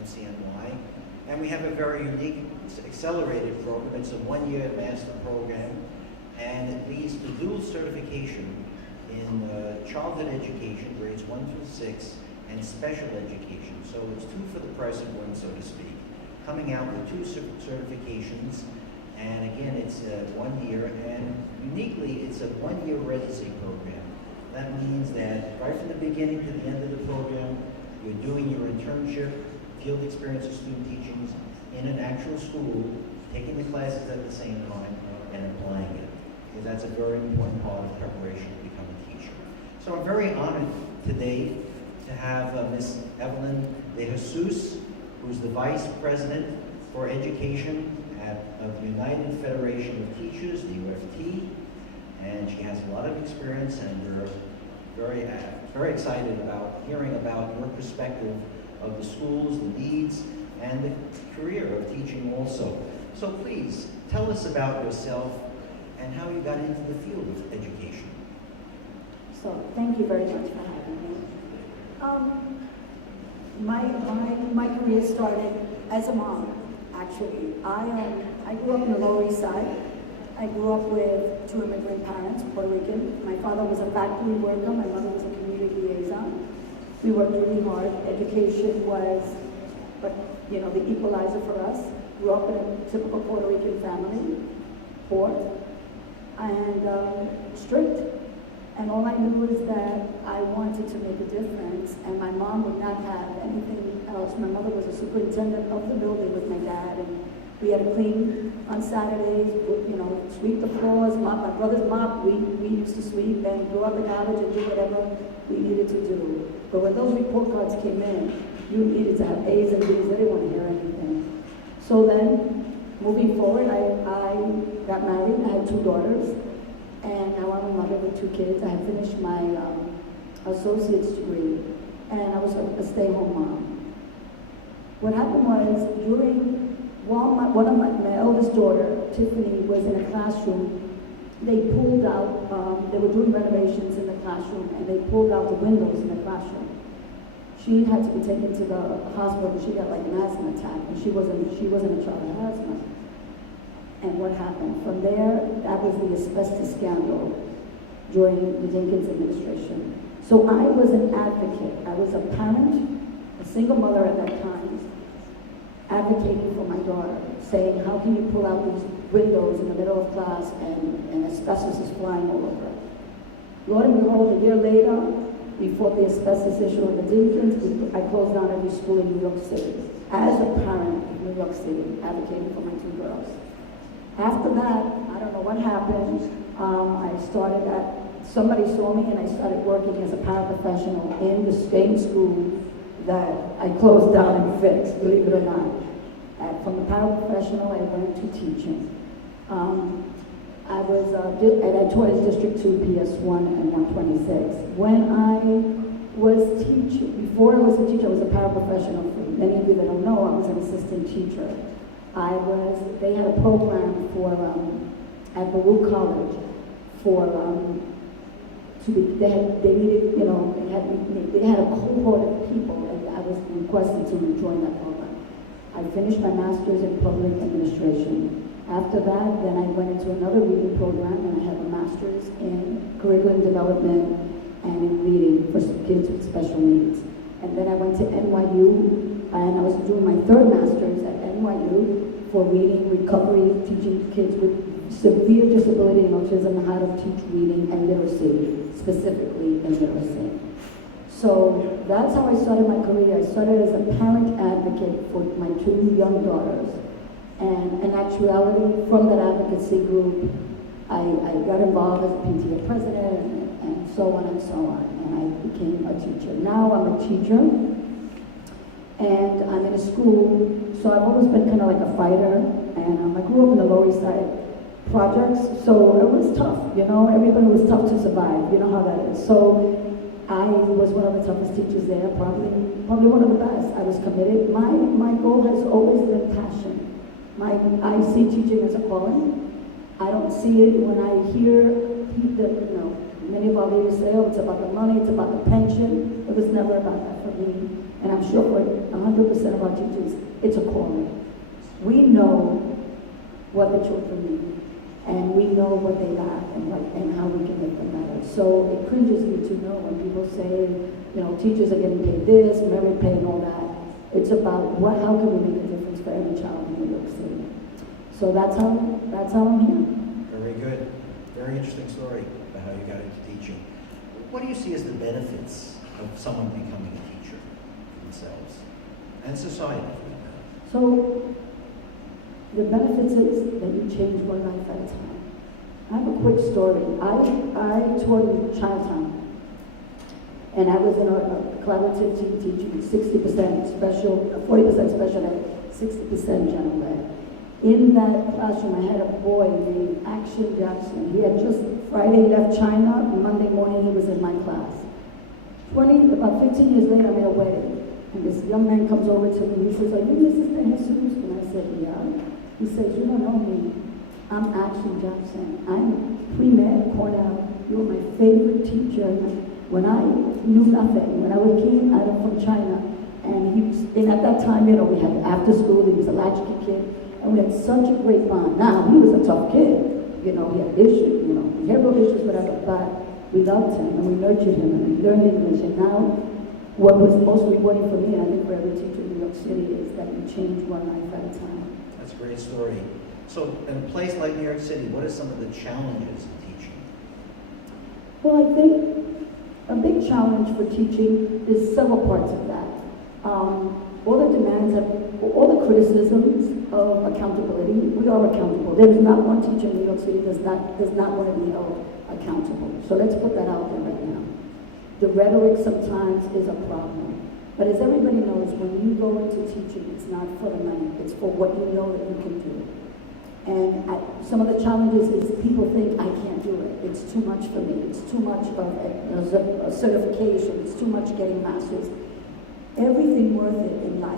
MCNY, and we have a very unique accelerated program. It's a one-year master program, and it leads to dual certification in childhood education, grades 1 through 6, and special education. So it's two for the price of one, so to speak. Coming out with two certifications, and again, it's 1 year, and uniquely, it's a one-year residency program. That means that right from the beginning to the end of the program, you're doing your internship, field experience of student teachings in an actual school, taking the classes at the same time, and applying it. Because that's a very important part of preparation to become a teacher. So I'm very honored today to have Ms. Evelyn De Jesus, who's the Vice President for Education of the United Federation of Teachers, the UFT, and she has a lot of experience, and we're very excited about hearing about your perspective of the schools, the needs, and the career of teaching also. So please, tell us about yourself and how you got into the field of education. So, thank you very much for having me. My career started as a mom, actually. I grew up in the Lower East Side. I grew up with two immigrant parents, Puerto Rican. My father was a factory worker, my mother was a community liaison. We worked really hard. Education was, the equalizer for us. Grew up in a typical Puerto Rican family, poor, and strict. And all I knew is that I wanted to make a difference, and my mom would not have anything else. My mother was a superintendent of the building with my dad, and we had to clean on Saturdays, sweep the floors, mop. My brother's mop, we used to sweep and throw out the garbage and do whatever we needed to do. But when those report cards came in, you needed to have A's and B's. They didn't want to hear anything. So then, moving forward, I got married. I had two daughters. And now I'm a mother with two kids. I had finished my associate's degree, and I was a stay-home mom. What happened was, while my eldest daughter, Tiffany, was in a classroom, they pulled out, they were doing renovations in the classroom, and they pulled out the windows in the classroom. She had to be taken to the hospital. She got like an asthma attack, and she wasn't a child with asthma. And what happened? From there, that was the asbestos scandal during the Jenkins administration. So I was an advocate. I was a parent, a single mother at that time, advocating for my daughter, saying, how can you pull out these windows in the middle of class and asbestos is flying all over? Lord and behold, a year later, we fought the asbestos issue in the Jenkins. I closed down every school in New York City. As a parent of New York City, advocating for my two girls. After that, I don't know what happened. Somebody saw me and I started working as a paraprofessional in the same school that I closed down and fixed, believe it or not. From the paraprofessional, I went to teaching. I taught at District 2, PS1 and 126. When I was teaching, before I was a teacher, I was a paraprofessional. For many of you that don't know, I was an assistant teacher. They had a program at Baruch College they had a cohort of people, and I was requested to join that program. I finished my master's in public administration. After that, then I went into another reading program, and I have a master's in curriculum development and in reading for kids with special needs. And then I went to NYU, and I was doing my third master's at NYU for reading recovery, teaching kids with severe disability and autism how to teach reading and literacy, specifically in literacy. So that's how I started my career. I started as a parent advocate for my two young daughters. And in actuality, from that advocacy group, I got involved as a PTA president and so on and so on. And I became a teacher. Now I'm a teacher. And I'm in a school, so I've always been kind of like a fighter, and I grew up in the Lower East Side projects, so it was tough, everybody was tough to survive, you know how that is. So I was one of the toughest teachers there, probably one of the best. I was committed. My goal has always been passion. I see teaching as a calling. I don't see it when I hear people, many of our leaders say, oh, it's about the money, it's about the pension. It was never about that for me. And I'm sure for 100% of our teachers, it's a calling. We know what the children need, and we know what they lack and how we can make them better. So it cringes me to know when people say, teachers are getting paid this, merit pay and all that. It's about how can we make a difference for every child in New York City. So that's how I'm here. Very good. Very interesting story about how you got into teaching. What do you see as the benefits of someone becoming a teacher for themselves and society? So the benefits is that you change one life at a time. I have a quick story. I taught in Chinatown, and I was in a collaborative team teaching 60% special, 40% special ed, 60% general ed. In that classroom, I had a boy named Action Jackson. He had just Friday left China. Monday morning, he was in my class. About 15 years later, I'm at a wedding, and this young man comes over to me. He says, "Are you Mrs. De Jesus?" And I said, "Yeah." He says, "You don't know me. I'm Action Jackson. I'm pre-med Cornell. You were my favorite teacher when I knew nothing. When I came out from China, and at that time, we had after school. He was a latchkey kid." And we had such a great bond. Now, he was a tough kid. He had issues, he had real issues, whatever, but we loved him and we nurtured him and we learned English. And now, what was most rewarding for me, and I think for every teacher in New York City, is that you change one life at a time. That's a great story. So, in a place like New York City, what are some of the challenges in teaching? Well, I think a big challenge for teaching is several parts of that. All the demands all the criticisms of accountability, we are accountable. There is not one teacher in New York City does not want to be held accountable. So let's put that out there right now. The rhetoric sometimes is a problem. But as everybody knows, when you go into teaching, it's not for the money, it's for what you know that you can do. And some of the challenges is people think, I can't do it. It's too much for me. It's too much of a certification. It's too much getting masters. Everything worth it in life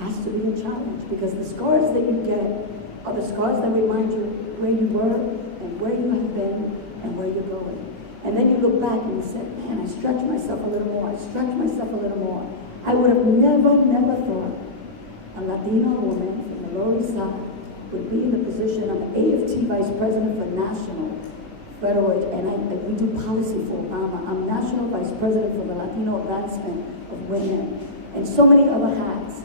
has to be a challenge, because the scars that you get are the scars that remind you where you were and where you have been and where you're going. And then you look back and you say, man, I stretched myself a little more. I stretched myself a little more. I would have never thought a Latina woman from the Lower East Side would be in the position of AFT Vice President for National Federal, and we do policy for Obama. I'm National Vice President for the Latino Advancement of Women, and so many other hats.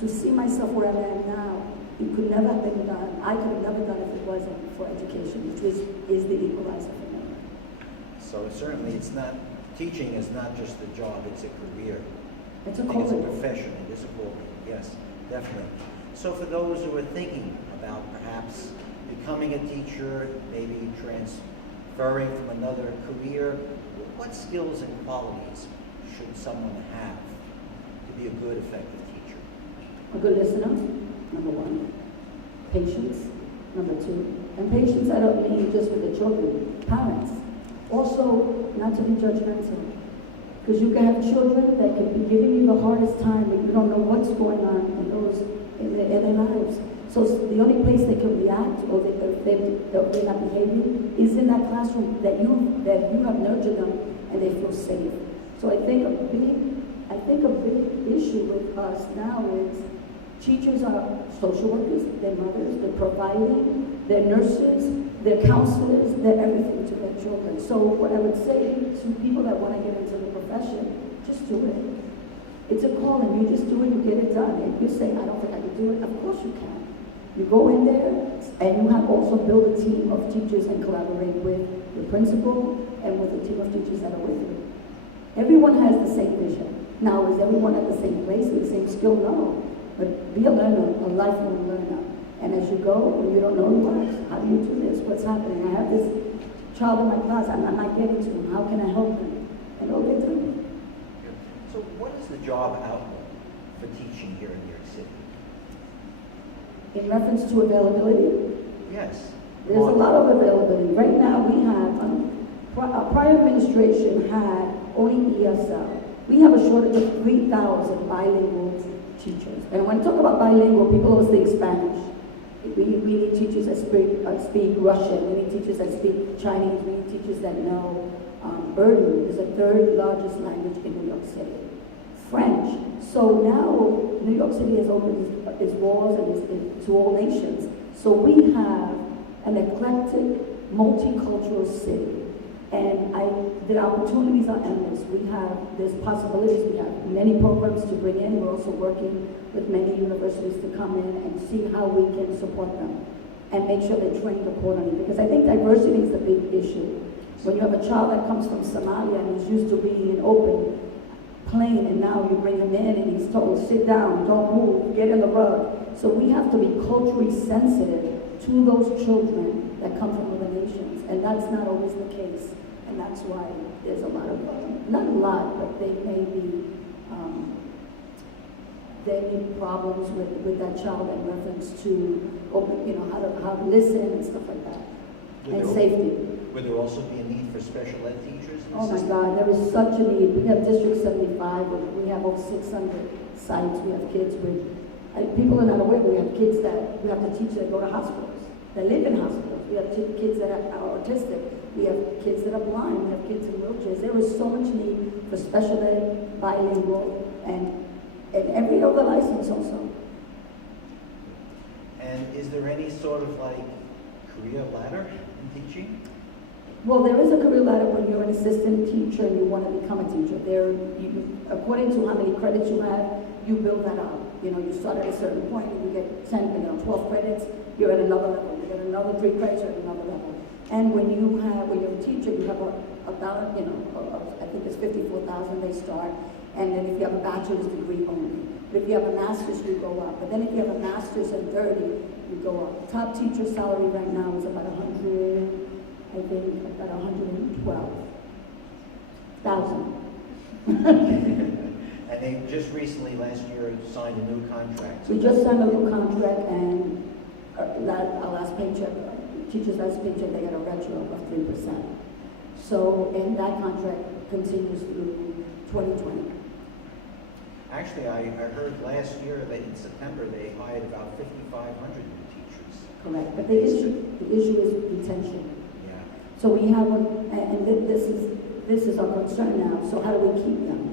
To see myself where I am now, it could never have been done. I could have never done it if it wasn't for education, which is the equalizer for me. So certainly teaching is not just a job, it's a career. It's a I think calling. it's a profession, it is a calling, yes, definitely. So for those who are thinking about perhaps becoming a teacher, maybe transferring from another career, what skills and qualities should someone have to be a good, effective teacher? A good listener, number one. Patience, number two. And patience, I don't mean just with the children, parents. Also, not to be judgmental. Because you can have children that can be giving you the hardest time, but you don't know what's going on in their lives. So the only place they can react, or they're not behaving, is in that classroom that you have nurtured them and they feel safe. So I think a big issue with us now is teachers are social workers, they're mothers, they're providing, they're nurses, they're counselors, they're everything to their children. So what I would say to people that want to get into the profession, just do it. It's a calling. You just do it, you get it done. If you say, I don't think I can do it, of course you can. You go in there, and you have also build a team of teachers and collaborate with the principal and with the team of teachers that are with you. Everyone has the same vision. Now, is everyone at the same place with the same skill? No. But be a learner, a lifelong learner. And as you go, when you don't know, you ask, how do you do this? What's happening? I have this child in my class, I'm not getting to him. How can I help him? And all they do. So what is the job outlook for teaching here in New York City? In reference to availability, Yes. there's a lot of availability. Right now we have prior administration had only ESL. We have a shortage of 3,000 bilingual teachers. And when I talk about bilingual, people always think Spanish. We need teachers that speak Russian. We need teachers that speak Chinese. We need teachers that know Urdu is the third largest language in New York City. French. So now New York City has opened its walls and to all nations. So we have an eclectic, multicultural city. And the opportunities are endless. There's possibilities. We have many programs to bring in. We're also working with many universities to come in and see how we can support them and make sure they're trained accordingly. Because I think diversity is the big issue. When you have a child that comes from Somalia and he's used to being in open plane, and now you bring him in and he's told, sit down, don't move, get in the rug. So we have to be culturally sensitive to those children that come from other nations, and that's not always the case. And that's why there's a lot of, not a lot, but they may be problems with that child in reference to how to listen and stuff like that, and safety. Would there also be a need for special ed teachers? Oh my God, there is such a need. We have District 75, we have over 600 sites. We have kids with, people are not aware, we have kids that we have to teach that go to hospitals, that live in hospitals. We have kids that are autistic. We have kids that are blind. We have kids in wheelchairs. There is so much need for special ed, bilingual, and every other license also. And is there any sort of like career ladder in teaching? Well, there is a career ladder when you're an assistant teacher and you want to become a teacher. According to how many credits you have, you build that up. You start at a certain point and you get 12 credits, you're at another level. You get another 3 credits, you're at another level. And when you're a teacher, you have about, I think it's 54,000 they start. And then if you have a bachelor's degree only. But if you have a master's, you go up. But then if you have a master's and 30, you go up. Top teacher salary right now is about 112,000. And they just recently, last year, signed a new contract. We just signed a new contract, and our last paycheck, teachers' last paycheck, they got a retro of 3%. So, and that contract continues through 2020. Actually, I heard last year that in September they hired about 5,500 new teachers. Correct, but the issue is retention. Yeah. So we have, this is our concern now. So how do we keep them?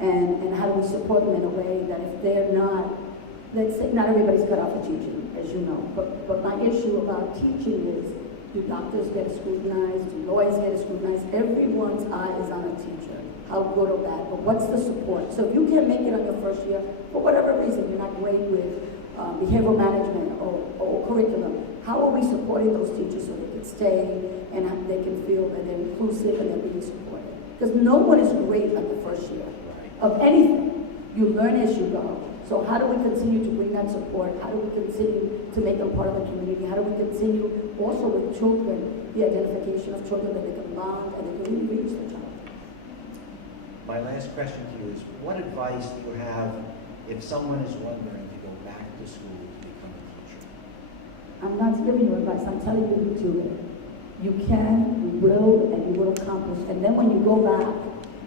And how do we support them in a way that if they're not, let's say, not everybody's cut off for teaching, as you know. But my issue about teaching is, do doctors get scrutinized? Do lawyers get scrutinized? Everyone's eye is on a teacher, how good or bad. But what's the support? So if you can't make it on your first year, for whatever reason, you're not great with behavioral management or curriculum, how are we supporting those teachers so they can stay and they can feel that they're inclusive and they're being supported? Because no one is great at the first year of anything. You learn as you go. So how do we continue to bring that support? How do we continue to make them part of the community? How do we continue also with children, the identification of children that they can bond and they can really reach the child? My last question to you is, what advice do you have if someone is wondering to go back to school to become a teacher? I'm not giving you advice. I'm telling you to do it. You can, you will, and you will accomplish. And then when you go back,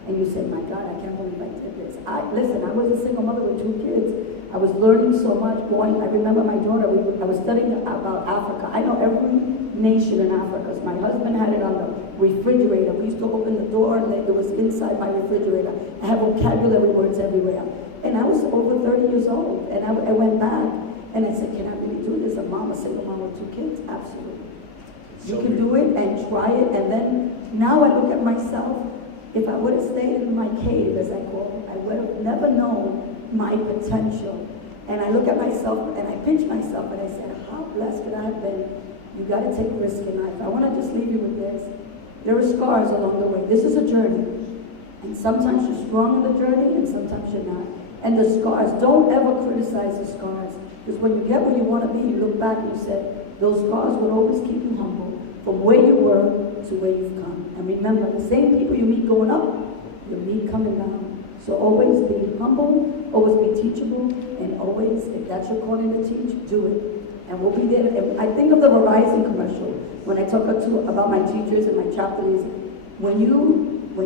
and you say, my God, I can't believe I did this. Listen, I was a single mother with 2 kids. I was learning so much. I remember my daughter, I was studying about Africa. I know every nation in Africa. My husband had it on the refrigerator. We used to open the door and it was inside my refrigerator. I have vocabulary words everywhere. And I was over 30 years old. And I went back and I said, can I really do this? A single mom with 2 kids? Absolutely. You can do it and try it. And then now I look at myself. If I would have stayed in my cave, as I call it, I would have never known my potential. And I look at myself and I pinch myself and I said, how blessed could I have been? You got to take risk in life. I want to just leave you with this. There are scars along the way. This is a journey. And sometimes you're strong in the journey and sometimes you're not. And the scars, don't ever criticize the scars. Because when you get where you want to be, you look back and you say, those scars will always keep you humble from where you were to where you've come. And remember, the same people you meet going up, you'll meet coming down. So always be humble, always be teachable, and always, if that's your calling to teach, do it. And we'll be there. I think of the Verizon commercial when I talk about my teachers and my chapter leaders. When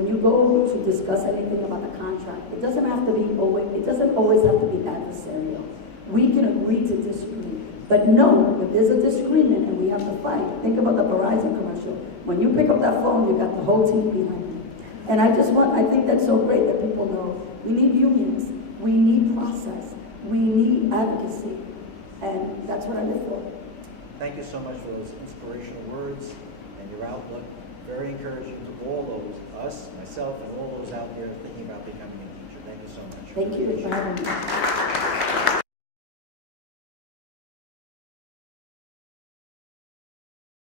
you go to discuss anything about the contract, it doesn't always have to be adversarial. We can agree to disagree. But no, if there's a disagreement and we have to fight, think about the Verizon commercial. When you pick up that phone, you got the whole team behind you. And I think that's so great that people know we need unions, we need process, we need advocacy, and that's what I live for. Thank you so much for those inspirational words and your outlook. Very encouraging to all those, us, myself, and all those out there thinking about becoming a teacher. Thank you so much. Thank you for having me.